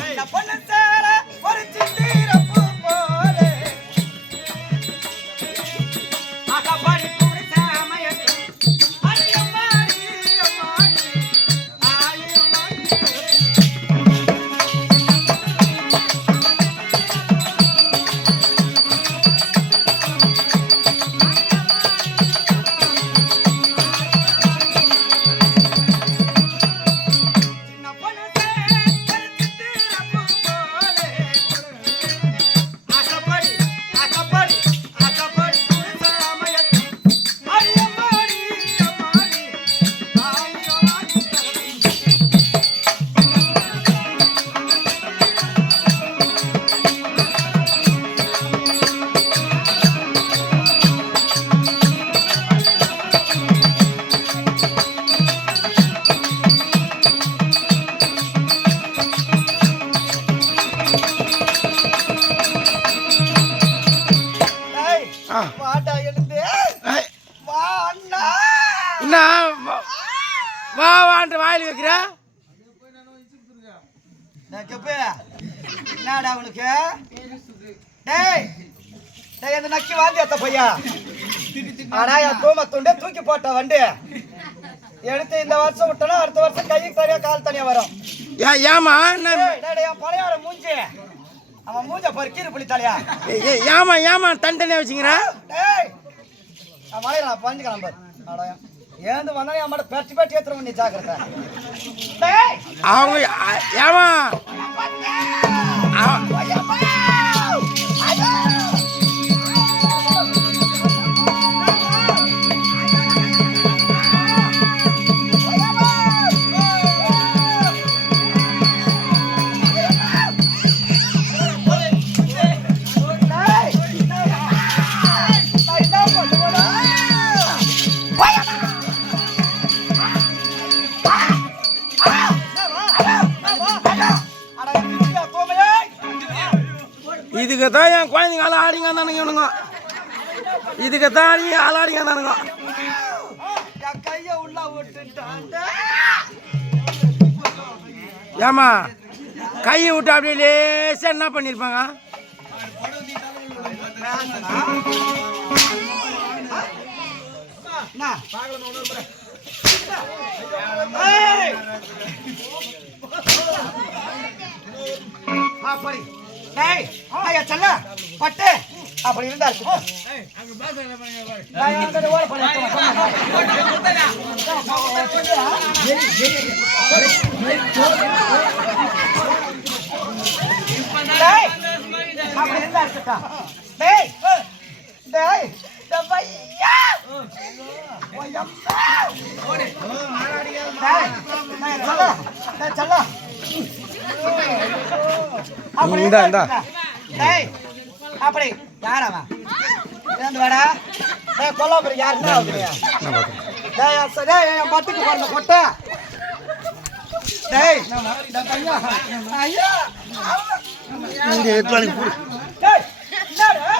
Hey. La வாடா எழுந்து. வா அண்ணா. என்ன? வா- வா வான்ட்டு வாயில் வைக்கிற? கெப்பு. என்னடா உனக்கு? டேய். டேய் அந்த நக்கி வாந்தி அத்த பையா? ஆனா என் தூம துண்டே தூக்கி போட்ட வண்டி. எடுத்து இந்த வருஷம் விட்டனா அடுத்த வருஷம் கைக்கு தனியா கால் தனியா வரும். ஏமா என் பழையார மூஞ்சி. அவன் மூஞ்ச பாரு கீறு புள்ளி தலையா ஏமா ஏமா தனித்தனியாக வச்சுக்கிற? நான் மலையில பஞ்சுக்கலாம் பாரு ஏந்து வந்தா என் மட்டும் பெட்டி பெட்டி ஏத்துறவன் நீ ஜாக்கிரதை. டேய் அவங்க ஏமா தான் என் குழந்தைங்க ஆள் ஆடிங்க தானுங்க இவனுங்க. இதுக்கு தான் ஆடி ஆள் ஆடிங்க தானுங்க ஏமா கையை விட்டு அப்படியே லேசாக என்ன பண்ணியிருப்பாங்க ஏய்! அப்படி டேய் ஐயா செல்ல பட்டு. அப்படி இருந்தா இருக்கு நான் அப்படி இருந்தா இருக்கட்டா டேய் டேய் டப்பையா ஓயம்மா டேய் டேய் செல்ல அப்படி இந்தா, இந்தா. டேய் அப்படி. யார் அவன்? சேர்ந்து வாடா. டேய் கொல்லாபுரி யார் என்ன ஆகுது டேய் டேய் என் பத்துக்கு பாருங்க கொட்டை டேய் பையா ஐயா இங்கே எடுத்து போடு டேய் என்னடா?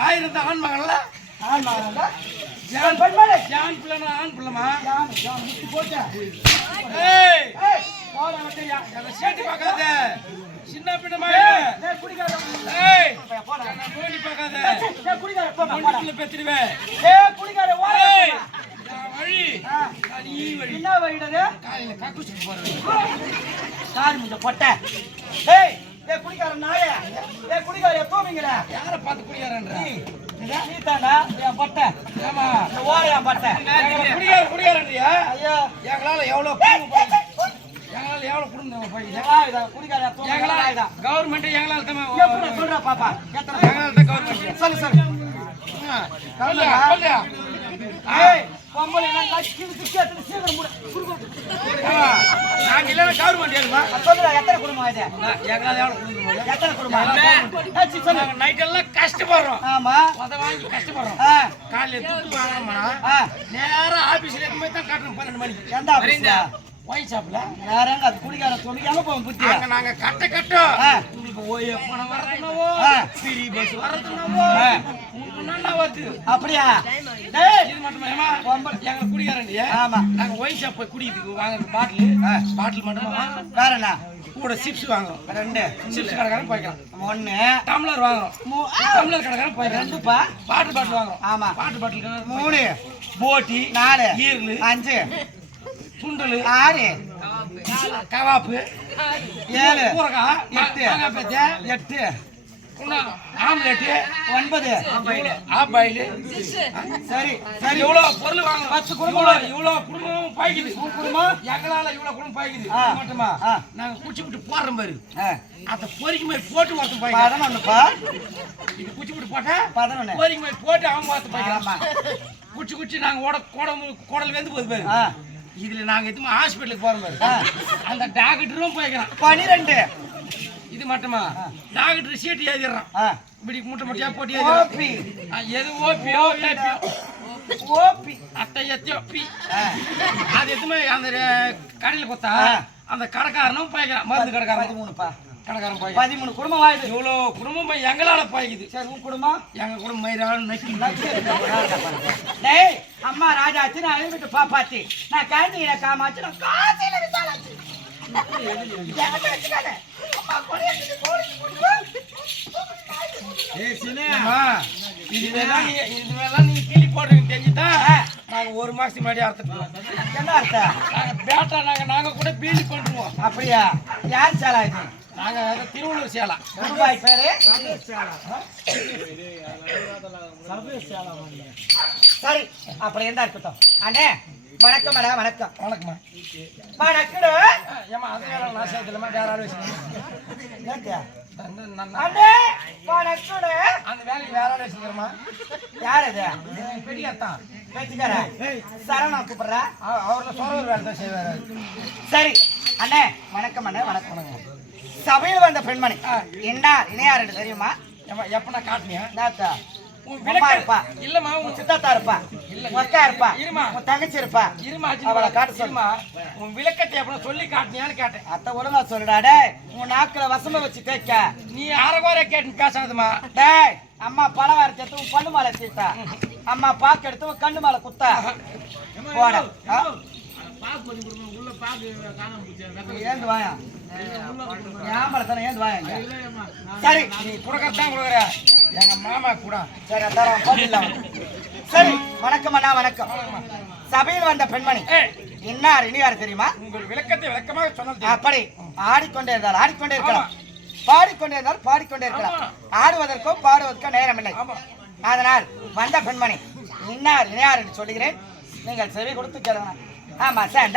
ஆயிரத்து ஆண் மகன்ல ஆண் மகன்ல ஜான் ஆண் பிள்ளைனா ஆண் பிள்ளைமா? ஜான் ஜான் முத்து போட்டு ஏய்! ஏய் போடா வட்டையா அதை சேட்டி பார்க்காத. சின்ன பின்னமா டேய் குடிகார ஏய் போடா நான் நோண்டி பார்க்காத. டேய் குடிகார போடா போடா. ஒன்றுக்குள்ள பெத்துடுவேன். டேய் குடிகார ஓடா ஏய்! நான் வழி. ஆ, நான் நீ வழி. என்ன வழிடது? காலையில கக்கூசுக்கு போறேன் காரி முஞ்ச பொட்டை. டேய் டேய் குடிகார நாயே. எப்போவீங்கற யாரை பார்த்து குடியாரன்ற நீ தானா என் பொட்டை. ஆமா. ஓட என் பொட்டை. குடியார குடியாரன்றியா ஐயோ. எங்களால போய் எங்களால எவ்வளவு குடும்பம் எப்போ எங்களால கவர்மெண்ட் எங்களால தான் சொல்ற பாப்பா. எங்களால தான் கவர்மெண்ட் சொல்லியா சொல்லியா ஏய் பொம்பளை இல்லைன்னா கவர்மெண்ட் ஏழுமா எத்தனை குடும்பம் இது? எங்களால எத்தனை குடும்பம்? கஷ்டப்படுறோம். ஆமா. வாங்கி கஷ்டப்படுறோம். காலையில துட்டு வாங்கணும்னா ஆ. நேரா ஆபீஸ்ல இருந்து போய் தான் கட்டணும். பன்னெண்டு மணிக்கு. எந்த ஆபீஸ்ல? ஒயின் ஷாப்ல யாரங்க அது குடிக்கார துணிக்காம போவோம் புத்தியா அங்க நாங்க கட்ட கட்டும் ஆ. உங்களுக்கு ஓய பணம் வரதுனாவோ ஆ. ஃப்ரீ பஸ் வரதுனாவோ ஆ. உங்களுக்கு என்னென்ன வருது? அப்படியா? டேய் இது மட்டுமா. எங்க குடிகாரண்டி ஆமா. நாங்க ஒயின் ஷாப் போய் குடிக்கிறதுக்கு வாங்குறது பாட்டில். பாட்டில் மட்டுமா. வேற என்ன? கூட சிப்ஸ் வாங்குறோம். ரெண்டு. சிப்ஸ் கடைக்காரன் போய்க்கலாம் ஒண்ணு. டம்ளர் வாங்குறோம். டம்ளர் கடைக்காரன் போய்க்கலாம் ரெண்டுப்பா. வாட்டர் பாட்டில் வாங்குறோம். ஆமா. வாட்டர் பாட்டில் மூணு. போட்டி நாலு. ஈரலு அஞ்சு. சுண்டல் ஆறு. கவாப்பு ஏழு. ஊறுகாய் எட்டு. எட்டு. ஆம்லெட்டு ஒன்பது. ஆப்பாயில் சரி சரி. இவ்வளோ பொருள் வாங்கணும். பத்து குடும்பம். இவ்வளோ இவ்வளோ குடும்பம் பாய்க்குது. குடும்பம்? எங்களால இவ்வளோ குடும்பம் பாய்க்குது. மட்டுமா? ஆ. நாங்க குச்சி விட்டு போடுறோம் பாரு. ஆ, அந்த பொறிக்கு மாதிரி போட்டு ஒருத்தன் பாய்க்கலாம் பதினொன்னுப்பா இது குச்சி விட்டு போட்டா பதினொன்னு பொறிக்கு மாதிரி போட்டு அவன் ஒருத்தன் பாய்க்கலாம் குச்சி குச்சி நாங்க ஓட குடம் குடல் வெந்து போகுது பாரு. இதுல நாங்க எதுவும் ஹாஸ்பிட்டலுக்கு போறோம் பாரு. அந்த டாக்டரும் போய்க்கிறான். பனிரெண்டு. இது மட்டுமா? டாக்டர் சீட்டு எழுதிடுறான். இப்படி முட்டை முட்டையா போட்டு ஓபி எது ஓபியோ ஏபியோ ஓபி அத்தை எத்தியோ பி. அது எதுவுமே அந்த கடையில் கொடுத்தா. அந்த கடைக்காரனும் பாய்க்கிறான். மருந்து கடைக்காரன் பதிமூணுப்பா. கடைக்காரன் பாய்க்கிறான். பதிமூணு குடும்பம் வாயுது இவ்வளோ குடும்பம் போய் எங்களால பாய்க்குது. சரி உன் குடும்பம்? எங்க குடும்பம் மயிராள் நக்கி. டேய் அம்மா ராஜாச்சி நான் அழுவிட்டு பாப்பாச்சி. நான் கேண்டீன காமாச்சி நான் காசில விசாலாச்சி. இதுவெல்லாம் நீ இதுவெல்லாம் நீங்க கிளி போடுறீங்க தெரிஞ்சுதான் நாங்க ஒரு மாசத்துக்கு முன்னாடி அறுத்துட்டோம். என்ன அர்த்தம் நாங்க பேட்டா நாங்க நாங்க கூட பீலி பண்ணுவோம் அப்படியா? யார் சேலா இது? நாங்க வந்து திருவள்ளூர் சேலா. குருபாய் பேரு? சரி அப்படி இருந்தா இருக்கட்டும். அண்ணே வணக்கம் அண்ணா வணக்கம். வணக்கம்மா. வணக்கடு ஆ, ஏம்மா அது வேற நான் சேர்த்துலமா வேற ஆள் வச்சுக்கணும் ஏன்டா? அந்த வேலைக்கு வேற ஆள் வச்சுக்கிறோமா யார் இது? பெரியாத்தான். பேச்சுக்கார சரவணா கூப்பிடுறா? அவர்ல சொல்ற வேலை தான் செய்வாரு. சரி அண்ணே வணக்கம் அண்ணே வணக்கம். வணக்கம் சபையில் வந்த பெண்மணி. என்ன இணையார் தெரியுமா? எப்ப நான் காட்டினியா? உன் அம்மா இருப்பா. இல்லம்மா உன் சித்தாத்தா இருப்பா. இல்ல. உன் அக்கா இருப்பா. இருமா. உன் தங்கச்சி இருப்பா. இருமா அவளை காட்ட சொல்லு. இருமா உன் விளக்கத்தை எப்ப சொல்லி காட்டினியான்னு கேட்டேன். அத்தை ஒழுங்கா சொல்லுடா டேய். உன் நாக்குல வசம்ப வச்சு தேய்க்க. நீ அரைகுறை கேட்டு பேசாதம்மா டேய் அம்மா வரைச்சு எடுத்து உன் பல்லு மாலை தீட்டா அம்மா பாக்கு எடுத்து உன் கண்ணு மாலை குத்தா. போட? ஏந்து வாயா? தானே ஏந்து வாயா. சரி. நீ கொடுக்கறதான் கொடுக்குற. எங்க மாமா கூட சரி அதான் பதில் சரி வணக்கம் அண்ணா வணக்கம். சபையில் வந்த பெண்மணி. இன்னார் இனியார் தெரியுமா? உங்கள் விளக்கத்தை விளக்கமாக சொன்னது அப்படி ஆடிக்கொண்டே இருந்தால் ஆடிக்கொண்டே இருக்கலாம். பாடிக்கொண்டே இருந்தால் பாடிக்கொண்டே இருக்கலாம். ஆடுவதற்கோ பாடுவதற்கோ நேரமில்லை ஆமா. அதனால் வந்த பெண்மணி இன்னார் இணையார் என்று சொல்லுகிறேன். நீங்கள் செவி கொடுத்து கேளுங்க. ஆமா சார்